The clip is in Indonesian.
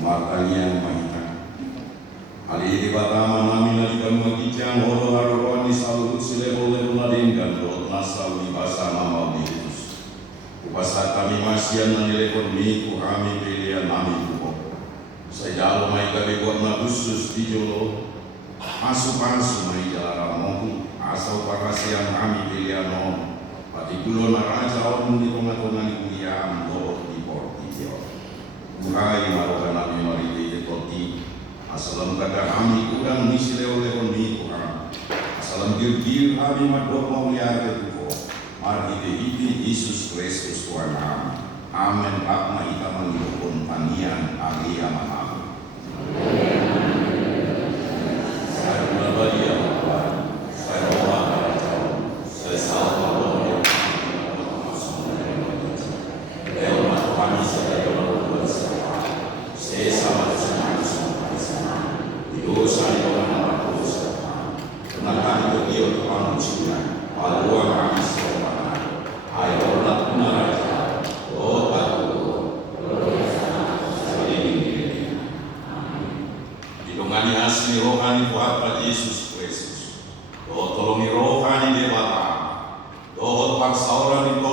Matanya mahina. Ali batama nami nalikan magijang holo haroan ni salut sile boleh unadingkan dot nasal di basa mama diutus. Upasa kami masian nanilekon miku kami pilihan nami tuho. Saya mai gabe buat nabusus di jolo. Asu mai jalara moku asal pakasian kami pilihan no. Pati kulo na raja on di tonga-tonga ni kuliah do di porti jolo. Bukai marokan nami mariti toti asalam kada kami kurang misi leo ni kurang asalam gil kami madok mau ya ketuko mari ide Yesus Kristus Tuhan kami amen akma ita mangilokon tanian agi aman saya berbagi ya Bapak saya mohon saya salah kami sedang berbuat salah. Saya sama dengan semua dosa yang orang dosa. Kenakan itu dia tukang ujian. Lalu kami semua. Ayo benar aja. Oh Dilungani asli rohani buat Yesus Kristus. Tolongi rohani Dewa. Dohot paksa orang itu